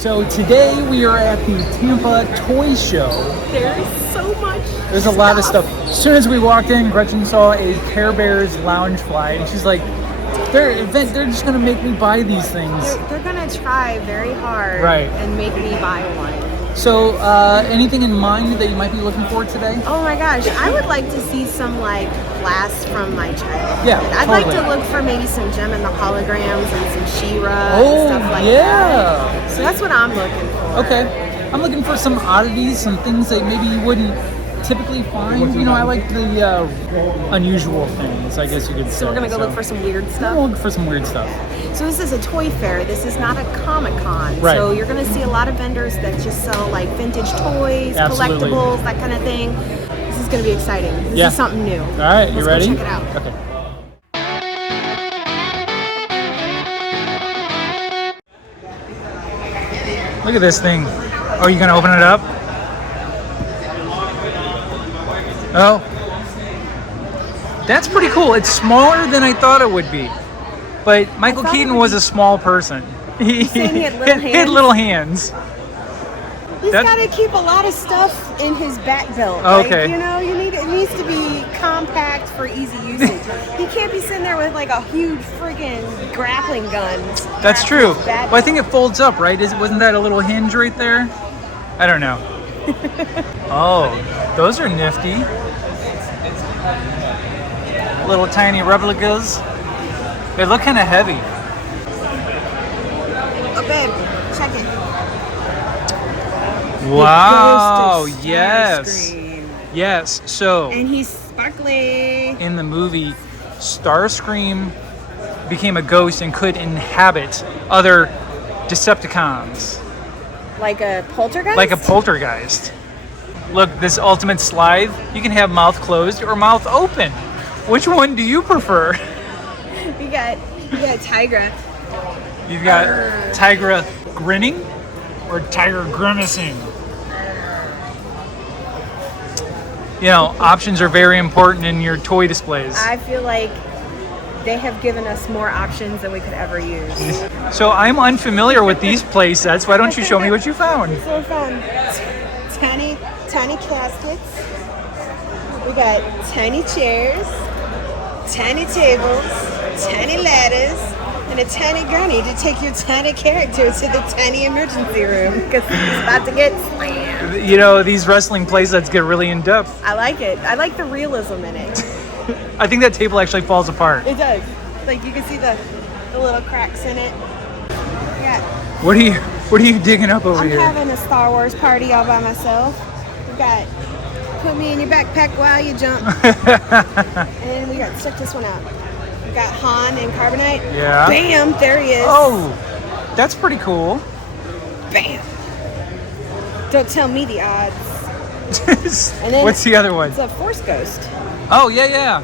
So today we are at the Tampa Toy Show. There's so much. There's a lot of stuff. As soon as we walked in, Gretchen saw a Care Bears Loungefly, and she's like, they're just gonna make me buy these things. They're gonna try very hard and make me buy one. So, anything in mind that you might be looking for today? Oh my gosh, I would like to see some like blasts from my childhood. Yeah, I'd like to look for maybe some Gem and the Holograms and some She-Ra and stuff like that. So that's what I'm looking for. Okay. I'm looking for some oddities, some things that maybe you wouldn't typically find. You know, I like the unusual things, I guess you could say. So we're gonna go look for some weird stuff? We'll look for some weird stuff. So this is a toy fair. This is not a Comic-Con. Right. So you're gonna see a lot of vendors that just sell like vintage toys, collectibles, that kind of thing. This is gonna be exciting. This is something new. All right, you ready? Let's go check it out. Okay. Look at this thing. Oh, you gonna open it up? Oh, that's pretty cool. It's smaller than I thought it would be. But Michael Keaton was a small person. He had little hands. He's got to keep a lot of stuff in his back belt. Okay. Like, you know, it needs to be compact for easy usage. He can't be sitting there with like a huge friggin' grappling gun. That's true. Well, I think it folds up, right? Wasn't that a little hinge right there? I don't know. Oh, those are nifty. Little tiny replicas. They look kind of heavy. Oh, babe, check it. Wow, yes. Yes, so. And he's sparkly. In the movie, Starscream became a ghost and could inhabit other Decepticons. Like a poltergeist? Like a poltergeist. Look, this ultimate slide, you can have mouth closed or mouth open. Which one do you prefer? You got Tigra. You've got Tigra grinning or Tiger grimacing? You know, options are very important in your toy displays. I feel like they have given us more options than we could ever use. So I'm unfamiliar with these play sets. Why don't you show me what you found? So fun. Tiny caskets. We got tiny chairs, tiny tables, tiny ladders, and a tiny gurney to take your tiny character to the tiny emergency room because it's about to get slammed. You know, these wrestling play sets get really in depth. I like it. I like the realism in it. I think that table actually falls apart. It does. Like you can see the little cracks in it. Yeah. What are you digging up over here? I'm having a Star Wars party all by myself. We got put me in your backpack while you jump. And we got check this one out. We got Han and Carbonite. Yeah. Bam, there he is. Oh, that's pretty cool. Bam. Don't tell me the odds. And then what's the other one? It's a Force Ghost. Oh, yeah.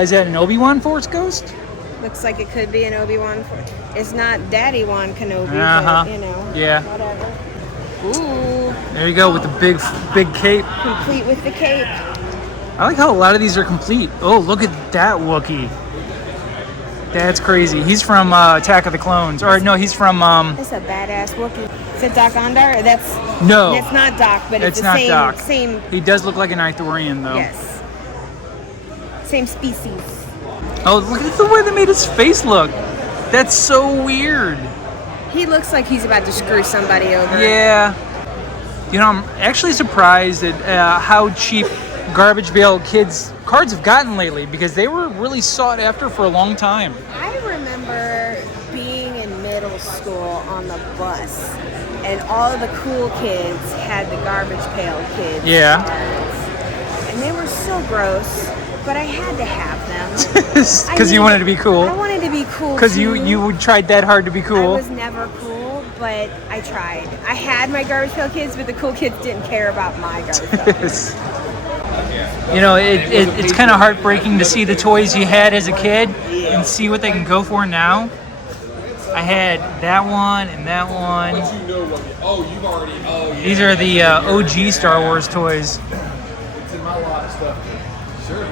Is that an Obi-Wan Force Ghost? Looks like it could be an Obi-Wan Force. It's not Daddy Wan Kenobi, but, you know, whatever. Ooh. There you go with the big cape. Complete with the cape. I like how a lot of these are complete. Oh, look at that Wookiee. That's crazy. He's from Attack of the Clones. Or no, he's from... That's a badass Wookiee. Is it Doc Ondar? That's not Doc, but it's the not same, Doc. same... He does look like an Ithorian, though. Yes. Same species. Oh, look at the way they made his face look. That's so weird. He looks like he's about to screw somebody over. Yeah. You know, I'm actually surprised at how cheap Garbage Pail Kids cards have gotten lately because they were really sought after for a long time. I remember being in middle school on the bus and all of the cool kids had the Garbage Pail Kids cards. And they were so gross, but I had to have them. Because you wanted to be cool? I wanted to be cool because you tried that hard to be cool? I was never cool, but I tried. I had my Garbage Pail Kids, but the cool kids didn't care about my Garbage Pail Kids. You know, it's kind of heartbreaking to see the toys you had as a kid and see what they can go for now. I had that one and that one. These are the OG Star Wars toys. It's in my lot of stuff. Sure.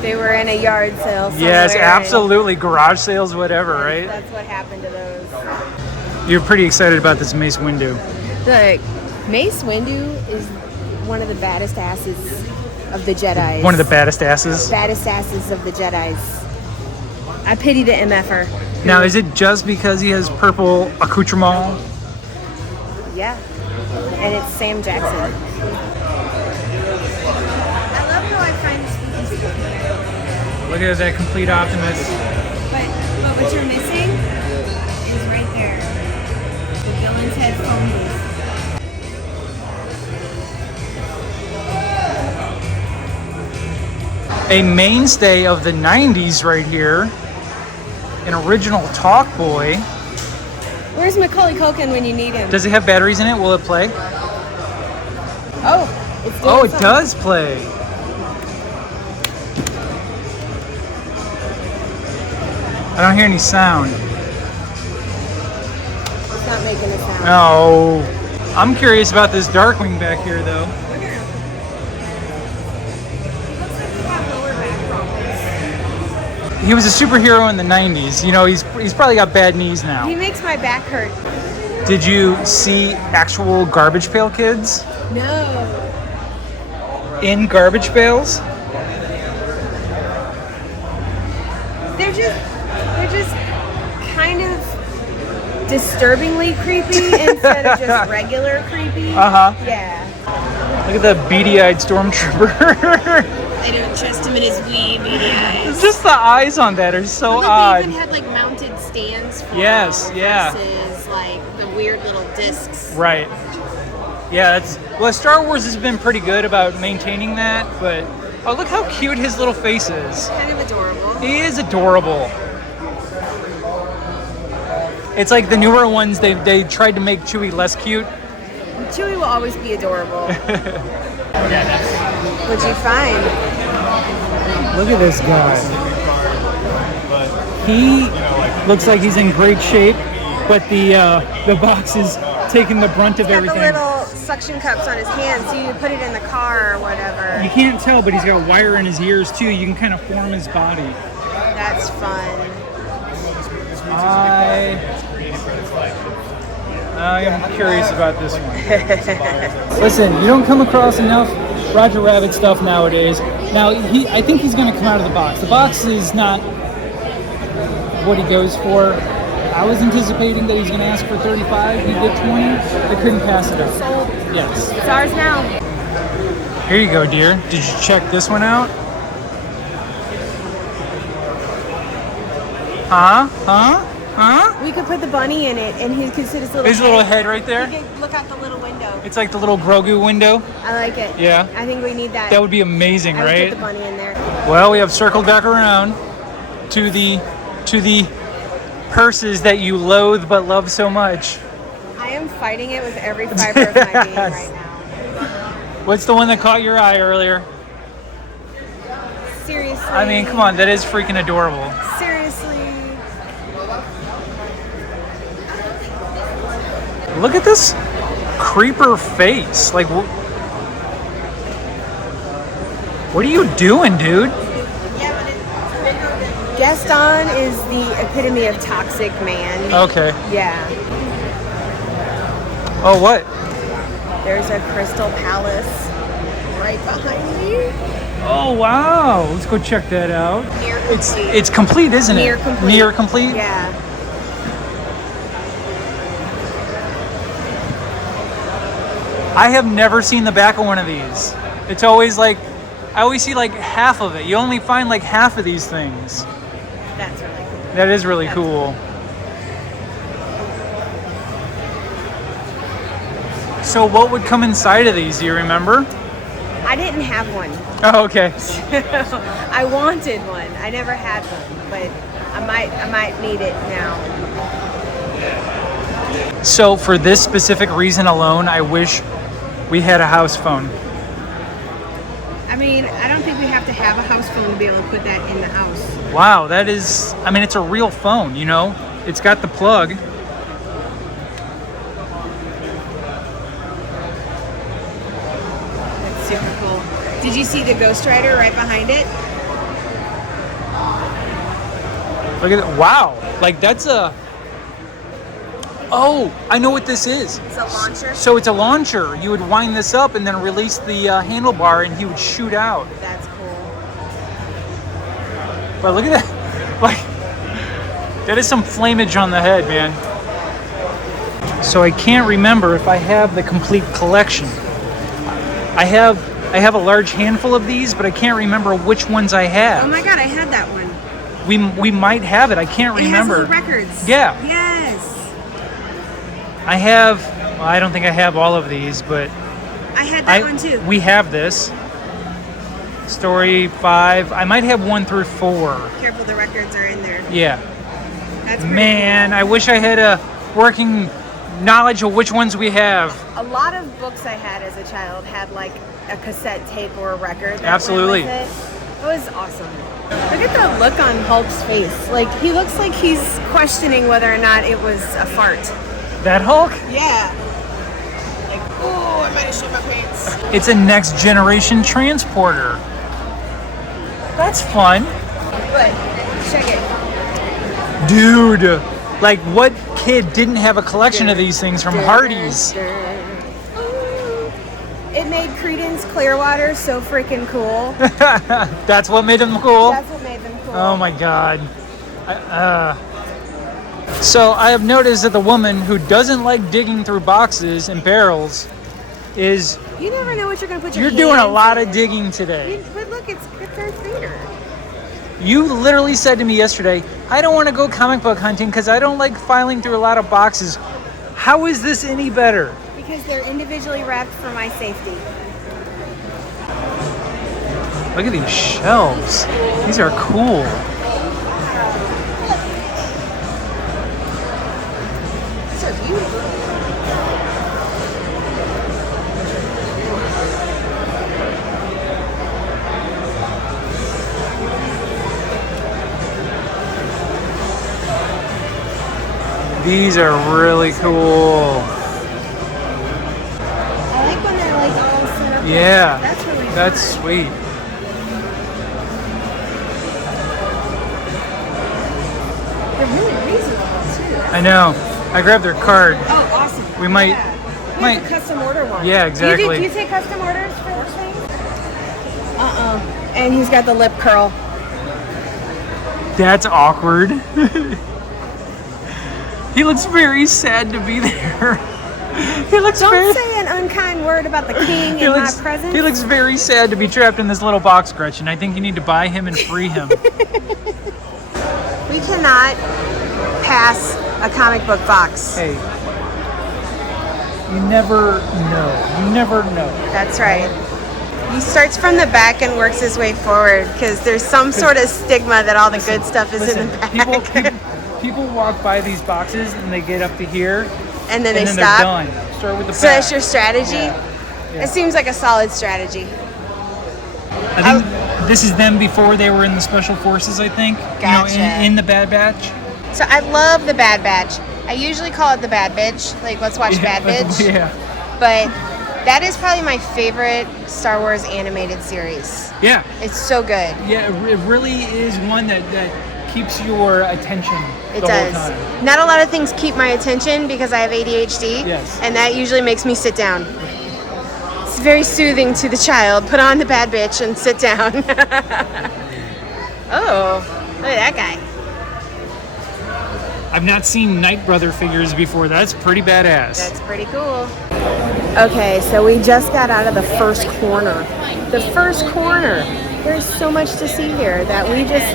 They were in a yard sale somewhere. Yes, absolutely. Garage sales, whatever, right? That's what happened to those. You're pretty excited about this Mace Windu. The Mace Windu is one of the baddest asses of the Jedis. One of the baddest asses? Baddest asses of the Jedis. I pity the MFer. Now, is it just because he has purple accoutrement? Yeah. And it's Sam Jackson. I love how I find the spooky stuff. Look at that complete Optimus. But what you're missing is right there. The villain's head phone booth. A mainstay of the 90s right here. An original Talk Boy. Where's Macaulay Culkin when you need him? Does it have batteries in it? Will it play? Oh, it's doing Oh, it something. does play. I don't hear any sound. It's not making a sound. No. I'm curious about this Darkwing back here, though. He was a superhero in the 90s. You know, he's probably got bad knees now. He makes my back hurt. Did you see actual Garbage Pail Kids No. in Garbage Pails? They're just kind of disturbingly creepy instead of just regular creepy. Uh-huh. Yeah. Look at that beady-eyed stormtrooper. I don't trust him in his wee beady eyes. It's just the eyes on that are so Look, odd. they even had like mounted stands for Yes, yeah. versus like the weird little discs. Right. Yeah, well, Star Wars has been pretty good about maintaining that, but oh, look how cute his little face is. Kind of adorable. He is adorable. It's like the newer ones, they tried to make Chewie less cute. Chewie will always be adorable. What'd you find? Look at this guy. He looks like he's in great shape, but the box is taking the brunt of He's got everything. the little suction cups on his hands, so you put it in the car or whatever. You can't tell, but he's got a wire in his ears too. You can kind of form his body. That's fun. I am curious about this one. Listen, you don't come across enough Roger Rabbit stuff nowadays. Now, I think he's going to come out of the box. The box is not what he goes for. I was anticipating that he's going to ask for 35. He did 20. I couldn't pass it up. Sold. Yes. It's ours now. Here you go, dear. Did you check this one out? Huh? We could put the bunny in it, and he could sit his little. His little head right there. He could look out the little window. It's like the little Grogu window. I like it. Yeah. I think we need that. That would be amazing, I would right? put the bunny in there. Well, we have circled back around to the purses that you loathe but love so much. I am fighting it with every fiber of my being right now. What's the one that caught your eye earlier? Seriously. I mean, come on, that is freaking adorable. Seriously. Look at this creeper face. Like, what are you doing, dude? Gaston is the epitome of toxic man. Okay. Yeah. Oh, what? There's a crystal palace right behind me. Oh, wow. Let's go check that out. Near complete. It's complete, isn't it? Near complete. Near complete? Yeah. I have never seen the back of one of these. It's always like, I always see like half of it. You only find like half of these things. That's really cool. That is really cool. So what would come inside of these? Do you remember? I didn't have one. Oh, okay. I wanted one. I never had one, but I might need it now. So for this specific reason alone, I wish we had a house phone. I mean, I don't think we have to have a house phone to be able to put that in the house. Wow, that is, I mean, it's a real phone, you know? It's got the plug. That's super cool. Did you see the Ghost Rider right behind it? Look at that. Wow. Like that's a... Oh, I know what this is. It's a launcher. So it's a launcher. You would wind this up and then release the handlebar and he would shoot out. That's cool. But look at that. Like, that is some flamage on the head, man. So I can't remember if I have the complete collection. I have a large handful of these, but I can't remember which ones I have. Oh my god, I had that one. We might have it. I can't remember. It has little records. Yeah. Yes. I have, well, I don't think I have all of these, but I had that one too. We have this. Story 5. I might have 1 through 4. Careful, the records are in there. Yeah. That's pretty Man, cool. I wish I had a working knowledge of which ones we have. A lot of books I had as a child had like a cassette tape or a record. That Absolutely. Went with it. It was awesome. Look at the look on Hulk's face. Like, he looks like he's questioning whether or not it was a fart. That Hulk? Yeah. Like, oh, I might have shit my pants. It's a next generation transporter. That's fun. But, check it. Dude, like what kid didn't have a collection of these things from Hardee's? It made Creedence Clearwater so freaking cool. That's what made them cool? That's what made them cool. Oh my god. So I have noticed that the woman who doesn't like digging through boxes and barrels is... You never know what you're going to put your You're doing a hands lot in. of digging today. But look, it's our theater. You literally said to me yesterday, I don't want to go comic book hunting because I don't like filing through a lot of boxes. How is this any better? Because they're individually wrapped for my safety. Look at these shelves. These are cool. So beautiful. These are really cool. I like when they're like all set up. Yeah, That's really that's fun. sweet. They're really reasonable too. I know. I grabbed their card. Oh, awesome. We might- Yeah. We have a custom order one. Yeah, exactly. Do you take custom orders for those things? And he's got the lip curl. That's awkward. He looks very sad to be there. He looks Don't very... say an unkind word about the king in my presence. He looks very sad to be trapped in this little box, Gretchen. I think you need to buy him and free him. We cannot pass a comic book box. Hey, you never know. You never know. That's right. He starts from the back and works his way forward because there's some sort of stigma that all the good stuff is in the back. People walk by these boxes and they get up to here and then and they then stop. they're done. Start with the So back. that's your strategy? Yeah. It seems like a solid strategy. I think this is them before they were in the Special Forces, I think. Gotcha. You know, in the Bad Batch. So I love the Bad Batch. I usually call it the Bad Bitch. Like, let's watch Bad Bitch. Yeah. But that is probably my favorite Star Wars animated series. Yeah. It's so good. Yeah, it really is one that keeps your attention It the does. whole time. Not a lot of things keep my attention because I have ADHD. Yes. And that usually makes me sit down. It's very soothing to the child. Put on the Bad Bitch and sit down. Oh, look at that guy. I've not seen Knight Brother figures before. That's pretty badass. That's pretty cool. Okay, so we just got out of the first corner. The first corner. There's so much to see here that we just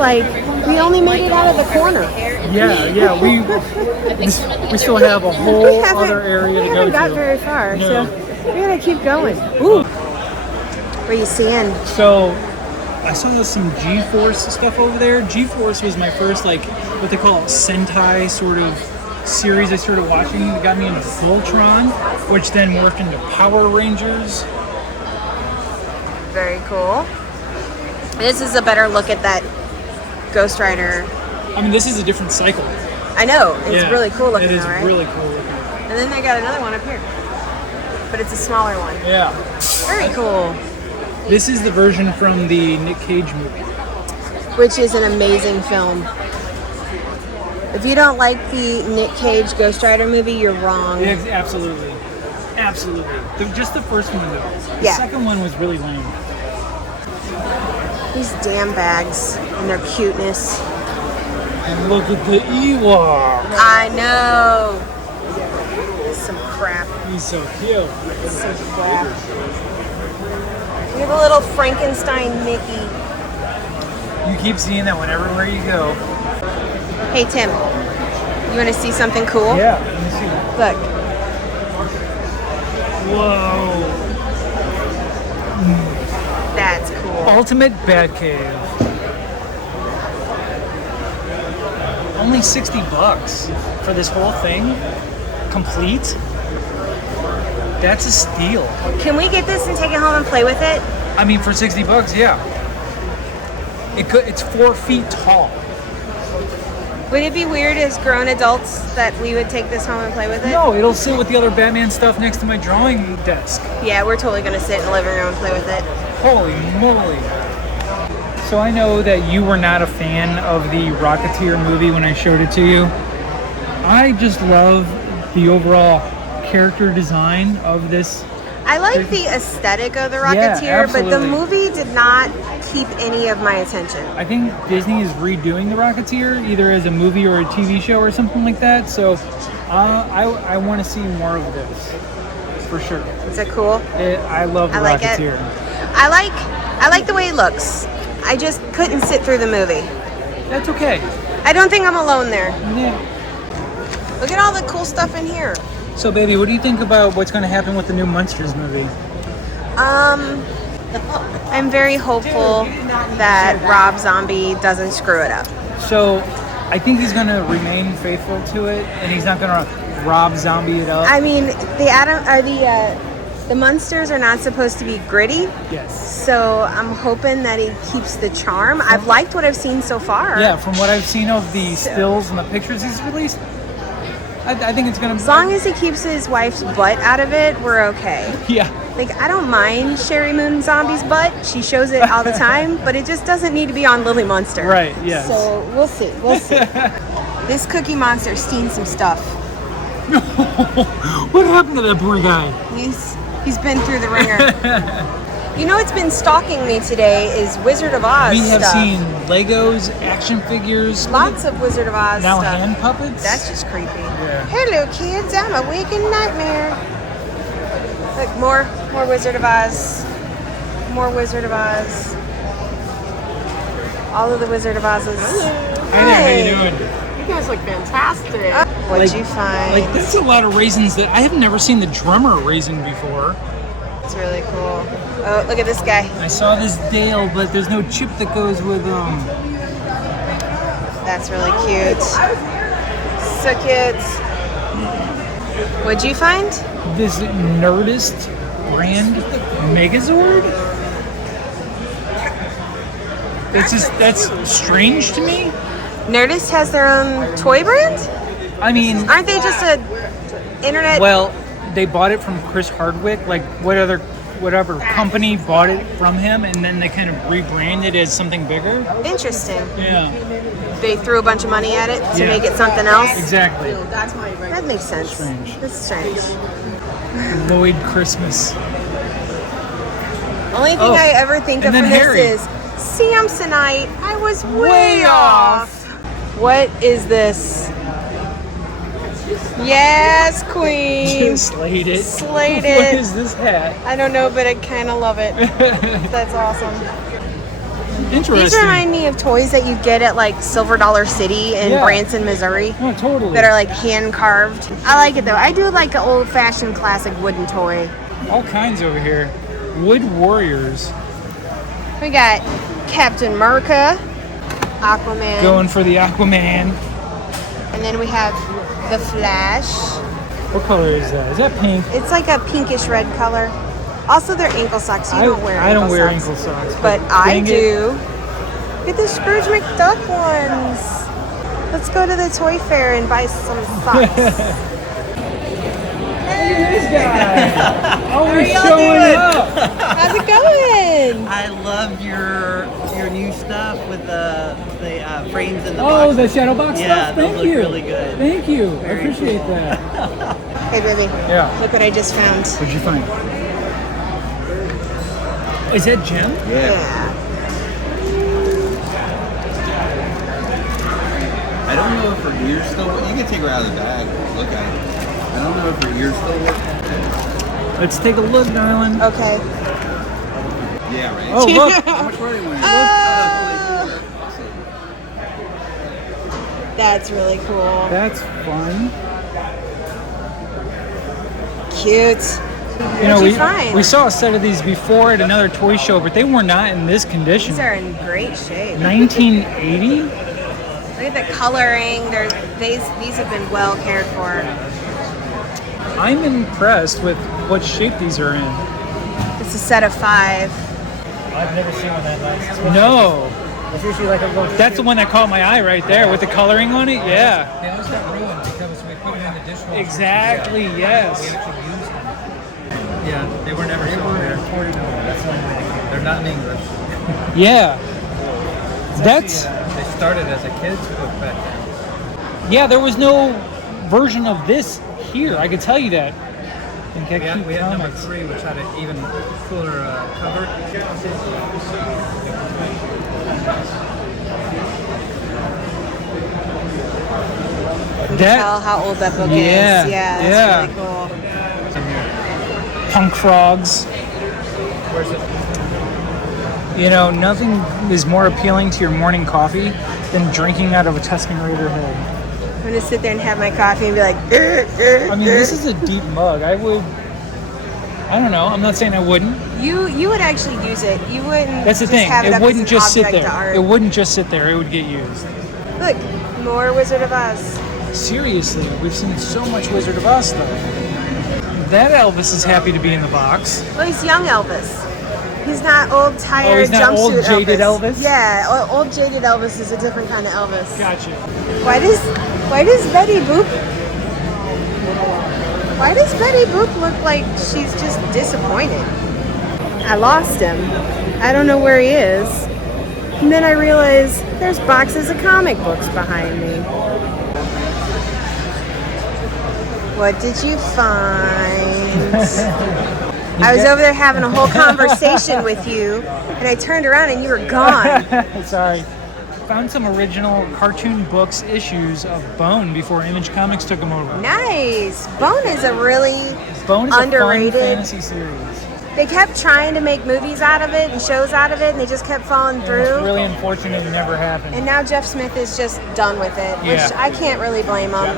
we only made it out of the corner. Yeah, we still have a whole other area to go to. We haven't got very far, No. so we're gonna keep going. Ooh. What are you seeing? So, I saw some G-Force stuff over there. G-Force was my first, what they call Sentai sort of series I started watching. It got me into Voltron, which then morphed into Power Rangers. Very cool. This is a better look at that Ghost Rider. I mean, this is a different cycle. I know. It's Yeah, really cool looking, It is though, right? really cool looking. And then they got another one up here. But it's a smaller one. Yeah. Very cool. This is the version from the Nick Cage movie. Which is an amazing film. If you don't like the Nick Cage Ghost Rider movie, you're wrong. Yeah, absolutely. Absolutely. Just the first one, though. The Yeah. second one was really lame. These damn bags and their cuteness. And look at the Ewok. I know. Some crap. He's so cute. Some crap. We have a little Frankenstein Mickey. You keep seeing that one everywhere you go. Hey Tim, you want to see something cool? Yeah, let me see. Look. Whoa. That's cool. Ultimate Batcave. Only $60 for this whole thing, complete. That's a steal. Can we get this and take it home and play with it? I mean, for $60, yeah. It's 4 feet tall. Would it be weird as grown adults that we would take this home and play with it? No, it'll sit with the other Batman stuff next to my drawing desk. Yeah, we're totally going to sit in the living room and play with it. Holy moly. So I know that you were not a fan of the Rocketeer movie when I showed it to you. I just love the overall character design of this. I like the aesthetic of the Yeah, Rocketeer, but the absolutely. movie did not keep any of my attention. I think Disney is redoing the Rocketeer, either as a movie or a TV show or something like that. So I want to see more of this, for sure. Is that cool? I love the I like it. Rocketeer. I like the way it looks. I just couldn't sit through the movie. That's okay. I don't think I'm alone there. Yeah. Look at all the cool stuff in here. So, baby, what do you think about what's going to happen with the new Monsters movie? I'm very hopeful that Rob Zombie doesn't screw it up. So, I think he's going to remain faithful to it, and he's not going to Rob Zombie it up. I mean, the monsters are not supposed to be gritty, Yes. so I'm hoping that he keeps the charm. I've liked what I've seen so far. Yeah, from what I've seen of the stills and the pictures he's released, I think it's going to... As long as he keeps his wife's butt out of it, we're okay. Yeah. Like, I don't mind Sherry Moon Zombie's butt. She shows it all the time, but it just doesn't need to be on Lily Monster. Right, yes. So, we'll see. This Cookie Monster's seen some stuff. What happened to that poor guy? He's been through the ringer. You know what's been stalking me today is Wizard of Oz We have stuff. seen Legos, action figures, Lots of Wizard of Oz now stuff. hand puppets. That's just creepy. Yeah. Hello, kids. I'm a waking nightmare. Look, more Wizard of Oz. More Wizard of Oz. All of the Wizard of Oz's. Hi there, how you doing? You guys look fantastic. What'd you find? Like, that's a lot of raisins that I have never seen the drummer raisin before. It's really cool. Oh, look at this guy. I saw this Dale, but there's no chip that goes with That's really cute. So cute. What'd you find? this Nerdist brand Megazord. That's strange to me. Nerdist has their own toy brand? I mean, Aren't they just a internet? well, they bought it from Chris Hardwick. Like, whatever company bought it from him, and then they kind of rebranded it as something bigger. Interesting. Yeah, They threw a bunch of money at it to Yeah. make it something else. exactly. That makes sense. Strange. That's strange. Lloyd Christmas. Only thing Oh, I ever think of and from then this Harry. is Samsonite. I was way off. What is this? Yes, queen. Slayed it. Slayed What it. is this hat? I don't know, but I kind of love it. That's awesome. Interesting. These remind me of toys that you get at like Silver Dollar City in Yeah. Branson, Missouri. Oh, totally. That are like hand carved. I like it though. I do like an old fashioned classic wooden toy. All kinds over here. Wood Warriors. We got Captain America, Aquaman, Going for the Aquaman. and then we have the Flash. What color is that? Is that pink? It's like a pinkish red color. Also, they're ankle socks. You don't wear I don't wear socks. ankle socks. But I dang it. do. Look at the Scrooge McDuck ones. Let's go to the toy fair and buy some socks. This guy. Always y'all showing doing? up. How's it going? I love your new stuff with the frames in the Oh, box. the shadow box Yeah, stuff? those Thank look you. really good. Thank you. I Very appreciate cool. that. Hey, baby. Yeah. Look what I just found. What'd you find? Is that Gem? Yeah. I don't know if her ears still work. You can take her out of the bag. Look at it. I don't know if her ears still work. Let's take a look, darling. Okay. Yeah, right? Oh, look. How much were they when you Oh, Awesome. that's really cool. That's fun. Cute. You know, What'd you find? we saw a set of these before at another toy show, but they were not in this condition. These are in great shape. 1980? Look at the coloring. These have been well cared for. I'm impressed with what shape these are in. It's a set of 5. I've never seen one that nice. No. It's usually like a little. That's the one that caught my eye right there with the coloring on it. Yeah. They always got ruined because we put them in the dishwasher. Exactly, yes. We actually used them. Yeah, they were never sold there. That's the only way they came. They're not in English. Yeah. That's, They started as a kid's book back then. yeah, there was no version of this here. I could tell you that. I think I keep We had number comics. 3, which had an even cooler cover. You can tell how old that book Yeah, is. Yeah, yeah. that's really cool. Punk frogs. Where's it? You know, nothing is more appealing to your morning coffee than drinking out of a Tuscan Raider head. I'm gonna sit there and have my coffee and be like, I mean, this is a deep mug. I don't know. I'm not saying I wouldn't. You would actually use it. You wouldn't. That's the just thing. Have it It up wouldn't as an just sit object there. to art. It wouldn't just sit there. It would get used. Look, more Wizard of Oz. Seriously, we've seen so much Wizard of Oz stuff. That Elvis is happy to be in the box. Well, he's young Elvis. He's not old, tired, he's not old, jumpsuit jaded Elvis? Yeah, old jaded Elvis is a different kind of Elvis. Gotcha. Why does Betty Boop look like she's just disappointed? I lost him. I don't know where he is. And then I realized there's boxes of comic books behind me. What did you find? I was over there having a whole conversation with you, and I turned around and you were gone. Sorry. Found some original cartoon books issues of Bone before Image Comics took them over. Nice. Bone is a really Bone is underrated. a fun fantasy series. They kept trying to make movies out of it and shows out of it, and they just kept falling And through. it's really unfortunate it never happened. And now Jeff Smith is just done with it, which Yeah. I can't really blame him.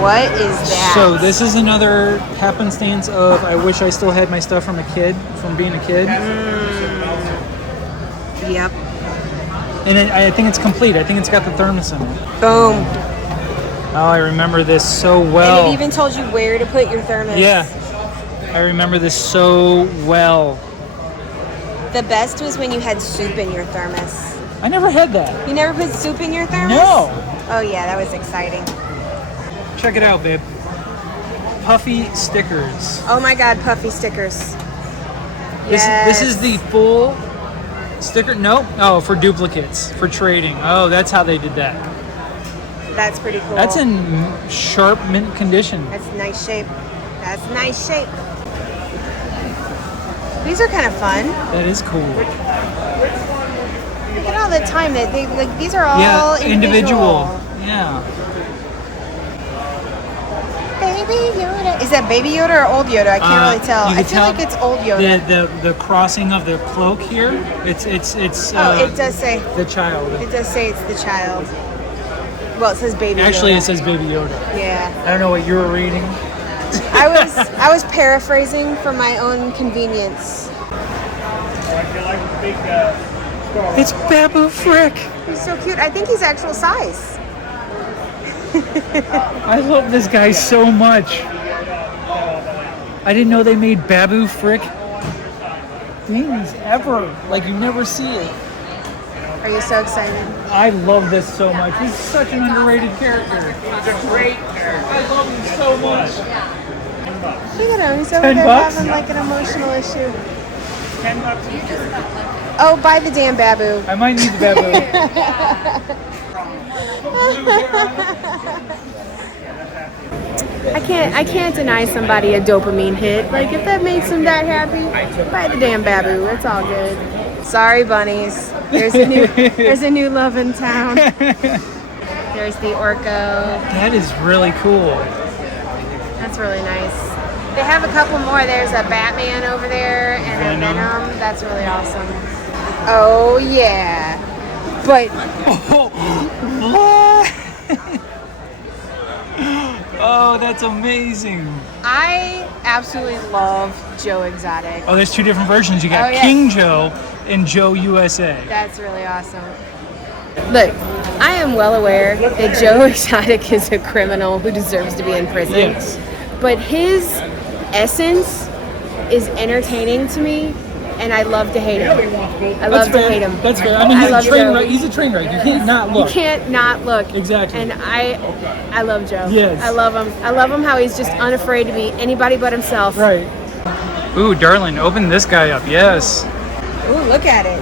What is that? So this is another happenstance of I wish I still had my stuff from being a kid. Yep. And I think it's complete. I think it's got the thermos in it. Boom. Oh, I remember this so well. And it even told you where to put your thermos. Yeah. I remember this so well. The best was when you had soup in your thermos. I never had that. You never put soup in your thermos? No. Oh yeah, that was exciting. Check it out, babe. Puffy stickers. Oh my God, puffy stickers. This is the full sticker. No, oh, for duplicates, for trading. Oh, that's how they did that. That's pretty cool. That's in sharp mint condition. That's nice shape. That's nice shape. These are kind of fun. That is cool. Look at all the time that they like. These are all Yeah, individual. Yeah. Baby Yoda. Is that Baby Yoda or Old Yoda? I can't really tell. You I can feel tell like it's Old Yoda. The crossing of the cloak here. It's It does say. the child. It does say it's the child. Well, it says Baby Actually, Yoda. it says Baby Yoda. Yeah. I don't know what you were reading. I was paraphrasing for my own convenience. It's Babu Frick. He's so cute. I think he's actual size. I love this guy so much. I didn't know they made Babu Frick things ever. Like you never see it. Are you so excited? I love this so much. He's such an underrated character. He's a great character. I love him so much. Look at him. He's over 10 there bucks? having like an emotional issue. $10. Oh, buy the damn babu. I might need the baboon. I can't deny somebody a dopamine hit. Like if that makes them that happy, buy the damn babu. It's all good. Sorry, bunnies. There's a new love in town. There's the Orco. That is really cool. That's really nice. They have a couple more. There's a Batman over there and a Venom. That's really awesome. Oh yeah. But Oh, that's amazing. I absolutely love Joe Exotic. Oh, there's two different versions. You got Oh, yeah. King Joe and Joe USA. That's really awesome. Look, I am well aware that Joe Exotic is a criminal who deserves to be in prison. Yes. But his essence is entertaining to me, and I love to hate him. I love to hate him. That's fair. I mean, I love he's a train Joe. wreck. He's a train wreck. You can't not look. You can't not look. Exactly. And I love Joe. Yes. I love him. I love him how he's just unafraid to be anybody but himself. Right. Ooh, darling, open this guy up. Yes. Ooh, look at it.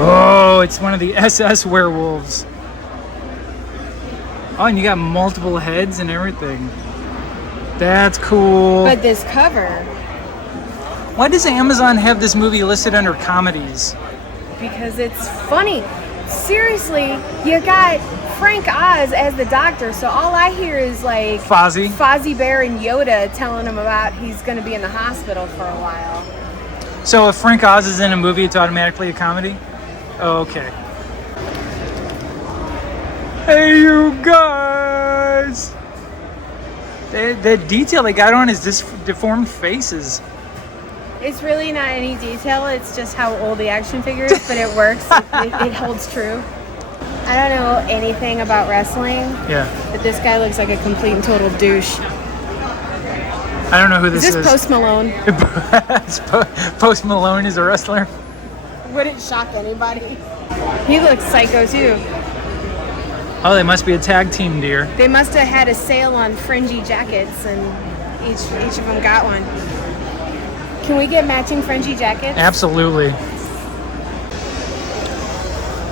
Oh, it's one of the SS werewolves. Oh, and you got multiple heads and everything. That's cool. But this cover, Why does Amazon have this movie listed under comedies? because it's funny. Seriously, you got Frank Oz as the doctor, so all I hear is like Fozzie. Fozzie Bear and Yoda telling him about he's going to be in the hospital for a while. So if Frank Oz is in a movie, it's automatically a comedy? Oh, okay. Hey, you guys! The detail they got on is this deformed faces. It's really not any detail. It's just how old the action figure is, but it works. It holds true. I don't know anything about wrestling, Yeah. but this guy looks like a complete and total douche. I don't know who Is this this Post Malone? Post Malone is a wrestler. Wouldn't shock anybody. He looks psycho too. Oh, they must be a tag team, dear. They must have had a sale on fringy jackets, and each of them got one. Can we get matching fringy jackets? Absolutely.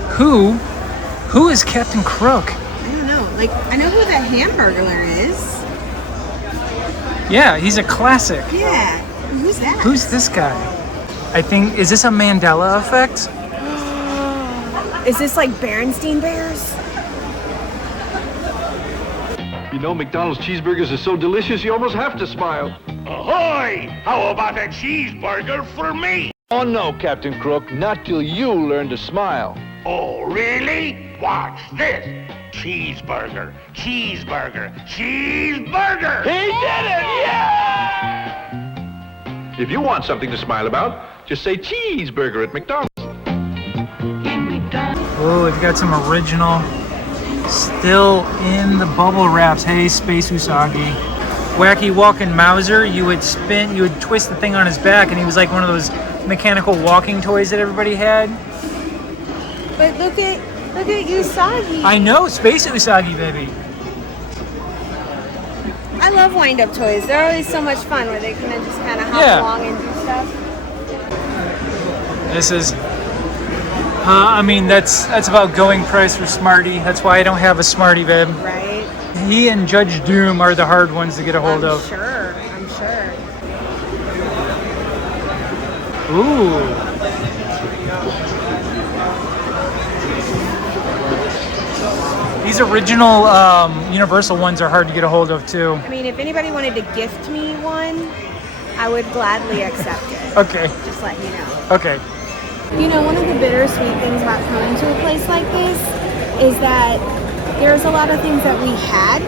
Who is Captain Crook? I don't know. Like, I know who the Hamburglar is. Yeah, he's a classic. Yeah. Who's that? Who's this guy? I think, is this a Mandela effect? Is this like Berenstein Bears? You know, McDonald's cheeseburgers are so delicious, you almost have to smile. Ahoy! How about a cheeseburger for me? Oh, no, Captain Crook, not till you learn to smile. Oh, really? Watch this. Cheeseburger, cheeseburger, cheeseburger! He did it! Yeah! If you want something to smile about, just say cheeseburger at McDonald's. Oh, we've got some original, still in the bubble wraps. Hey, Space Usagi. Wacky Walking Mauser, you would twist the thing on his back, and he was like one of those mechanical walking toys that everybody had. But look at Usagi. I know, Space Usagi, baby. I love wind-up toys. They're always so much fun where they can just kind of hop Yeah. along and do stuff. This is, I mean, that's about going price for Smarty. That's why I don't have a Smarty, babe. Right? He and Judge Doom are the hard ones to get a hold of. I'm sure. Ooh. These original Universal ones are hard to get a hold of too. I mean, if anybody wanted to gift me one, I would gladly accept it. Okay, Just let me know. okay. You know, one of the bittersweet things about coming to a place like this is that there's a lot of things that we had,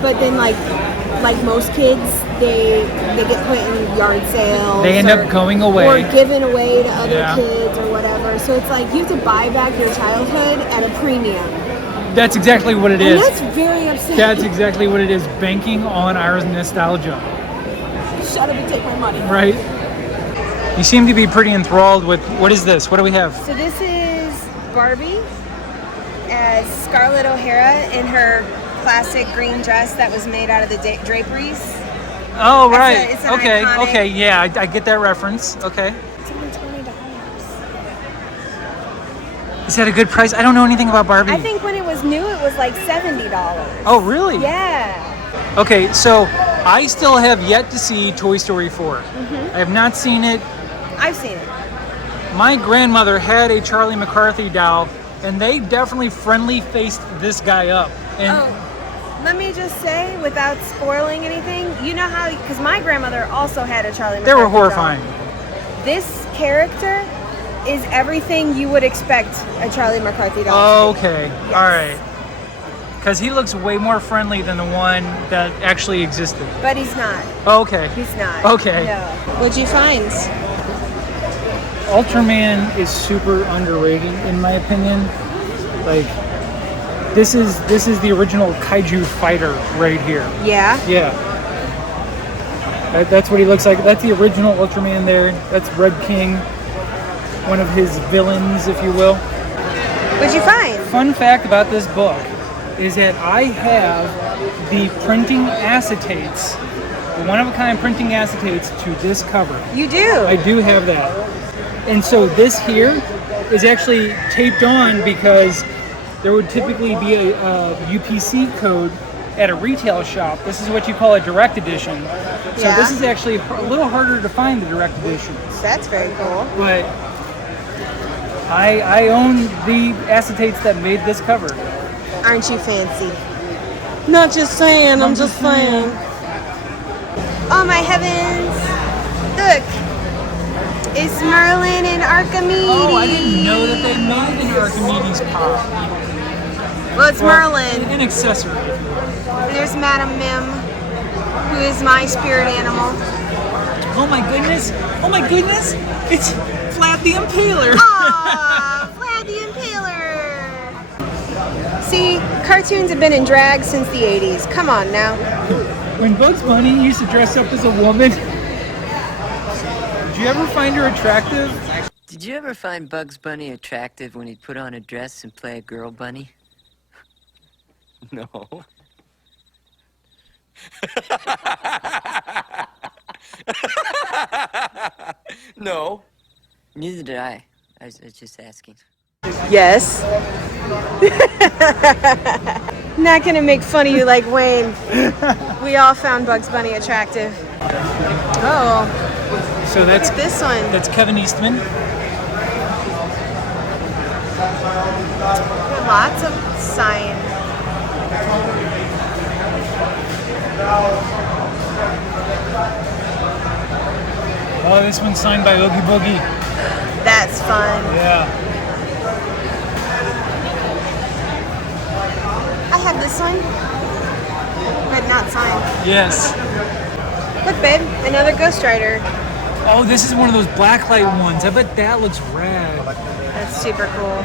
but then like most kids, they get put in yard sales. They end up going away. Or given away to other Yeah. kids or whatever. So it's like you have to buy back your childhood at a premium. That's exactly what it And is. that's very upsetting. That's exactly what it is. Banking on our nostalgia, Shut up and take my money. right? You seem to be pretty enthralled with, what is this? What do we have? So this is Barbie as Scarlett O'Hara in her classic green dress that was made out of the draperies. Oh, right. It's an Okay, iconic- okay, yeah, I get that reference. Okay. It's only $20. Is that a good price? I don't know anything about Barbie. I think when it was new, it was like $70. Oh, really? Yeah. Okay, so I still have yet to see Toy Story 4. I have not seen it. I've seen it. My grandmother had a Charlie McCarthy doll, and they definitely friendly faced this guy up. And Let me just say, without spoiling anything, you know how, because my grandmother also had a Charlie McCarthy they were doll. horrifying. This character is everything you would expect a Charlie McCarthy doll to be. Okay, all right. Because he looks way more friendly than the one that actually existed. But he's not. Okay. He's not. Okay. No. What'd you find? Ultraman is super underrated in my opinion. Like, this is the original kaiju fighter right here. Yeah. Yeah. That's what he looks like. That's the original Ultraman there. That's Red King, one of his villains, if you will. What'd you find? Fun fact about this book is that I have the printing acetates, the one-of-a-kind printing acetates to this cover. You do? I do have that. And so this here is actually taped on because there would typically be a UPC code at a retail shop. This is what you call a direct edition. So Yeah. this is actually a little harder to find, the direct editions. That's very cool. But I own the acetates that made this cover. Aren't you fancy? Not just saying, I'm just saying. Oh my heavens! Look! It's Merlin and Archimedes! Oh, I didn't know that they made an Archimedes pop. Well, it's Merlin. An accessory. And there's Madame Mim, who is my spirit animal. Oh my goodness! Oh my goodness! It's Flat the Impaler! Aww! Vlad the Impaler! See, cartoons have been in drag since the 80s. Come on now. When Bugs Bunny used to dress up as a woman, did you ever find her attractive? Did you ever find Bugs Bunny attractive when he'd put on a dress and play a girl bunny? No. No. Neither did I. I was just asking. Yes. Not gonna make fun of you like Wayne. We all found Bugs Bunny attractive. Oh, So that's this one. that's Kevin Eastman. Lots of sign. Oh, this one's signed by Oogie Boogie. That's fun. Yeah. I have this one, but not signed. Yes. Look, babe, another Ghost Rider. Oh, this is one of those blacklight ones. I bet that looks rad. That's super cool.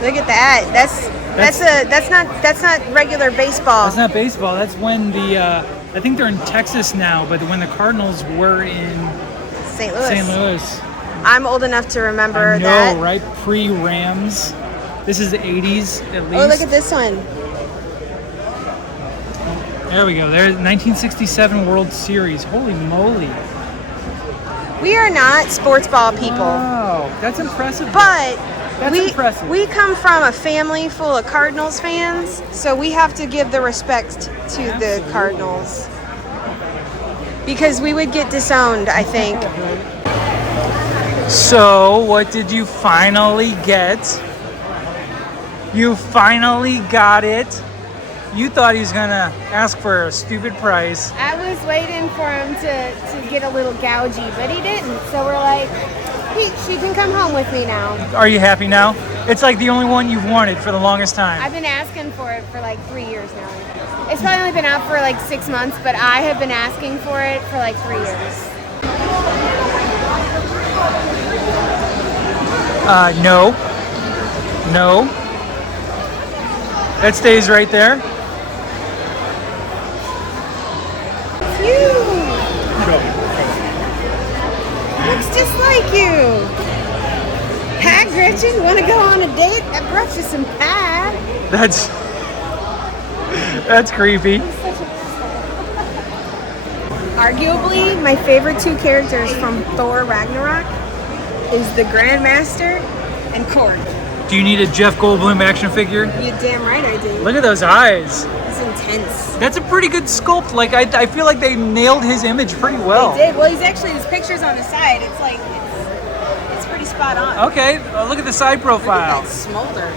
Look at that. That's not regular baseball. That's not baseball. That's when the I think they're in Texas now, but when the Cardinals were in St. Louis. St. Louis. I'm old enough to remember I know, that. right? Pre-Rams. This is the 80s at least. Oh, look at this one. There we go. There's 1967 World Series. Holy moly. We are not sports ball people, Wow, that's impressive. but That's impressive. we come from a family full of Cardinals fans, so we have to give the respect to the Absolutely. Cardinals. Because we would get disowned, I think. So, what did you finally get? You finally got it. You thought he was gonna ask for a stupid price. I was waiting for him to get a little gougy, but he didn't. So we're like, she can come home with me now. Are you happy now? It's like the only one you've wanted for the longest time. I've been asking for it for like 3 years now. It's probably only been out for like 6 months, but I have been asking for it for like 3 years. No. No. That stays right there. Huge! Looks like you. Hi, Gretchen. Want to go on a date? I brought you some pie. That's creepy. Arguably, my favorite two characters from Thor Ragnarok is the Grandmaster and Korg. Do you need a Jeff Goldblum action figure? You're damn right I do. Look at those eyes. It's intense. That's a pretty good sculpt. Like I feel like they nailed his image pretty well. They did. Well, his pictures on the side. It's like it's pretty spot on. Okay, look at the side profile. Look at that smolder.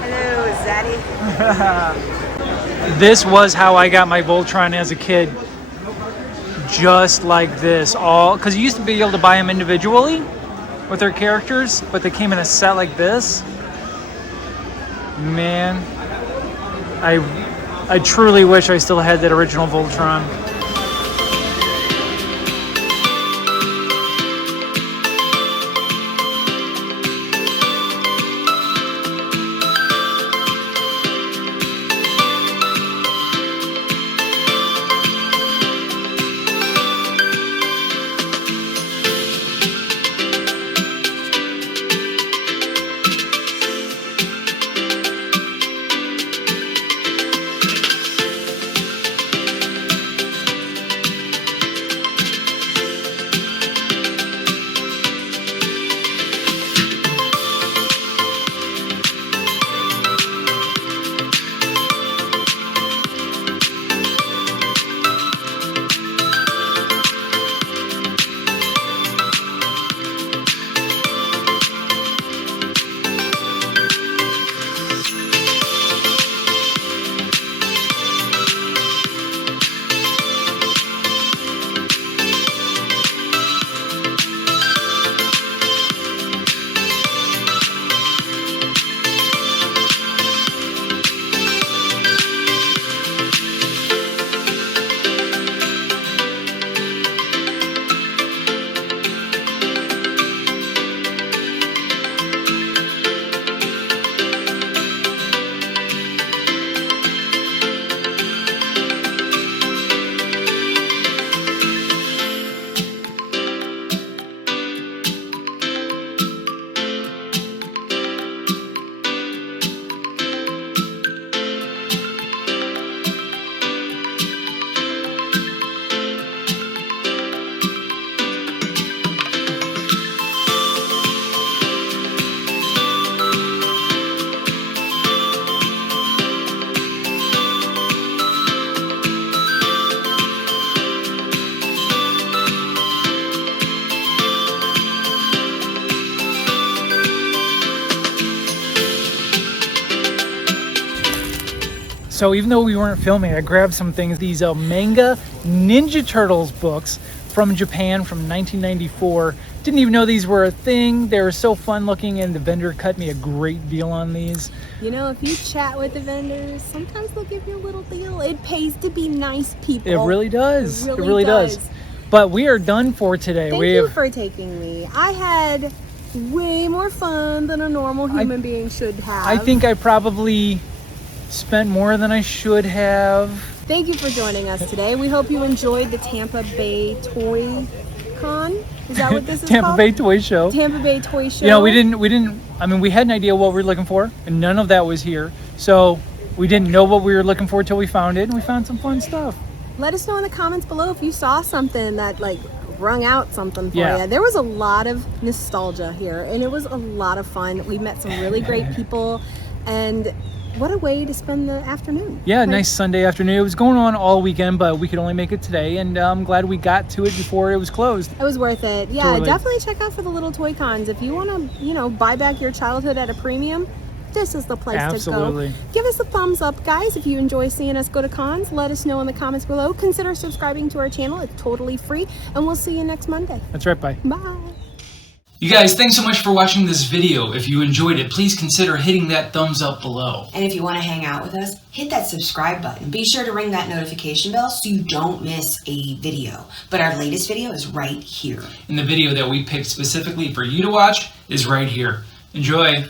Hello, Zaddy. This was how I got my Voltron as a kid. Just like this, all because you used to be able to buy them individually with their characters, but they came in a set like this. Man, I truly wish I still had that original Voltron. So even though we weren't filming, I grabbed some things. These manga Ninja Turtles books from Japan from 1994. Didn't even know these were a thing. They were so fun looking, and the vendor cut me a great deal on these. You know, if you chat with the vendors, sometimes they'll give you a little deal. It pays to be nice people. It really does. It really does. But we are done for today. Thank you for taking me. I had way more fun than a normal human being should have. I think I probably spent more than I should have. Thank you for joining us today. We hope you enjoyed the Tampa Bay Toy Con. Is that what this is Tampa called? Bay Toy Show. Tampa Bay Toy Show. You know, we didn't, I mean, we had an idea what we were looking for, and none of that was here. So we didn't know what we were looking for until we found it, and we found some fun stuff. Let us know in the comments below if you saw something that like rung out something for you. There was a lot of nostalgia here, and it was a lot of fun. We met some really great people, and what a way to spend the afternoon. Yeah, like, nice Sunday afternoon. It was going on all weekend, but we could only make it today, and I'm glad we got to it before it was closed. It was worth it. Yeah, totally. Definitely check out for the little toy cons. If you want to, you know, buy back your childhood at a premium, this is the place to go. Give us a thumbs up, guys. If you enjoy seeing us go to cons, let us know in the comments below. Consider subscribing to our channel. It's totally free, and we'll see you next Monday. That's right, bye. Bye. You guys, thanks so much for watching this video. If you enjoyed it, please consider hitting that thumbs up below. And if you want to hang out with us, hit that subscribe button. Be sure to ring that notification bell so you don't miss a video. But our latest video is right here. And the video that we picked specifically for you to watch is right here. Enjoy.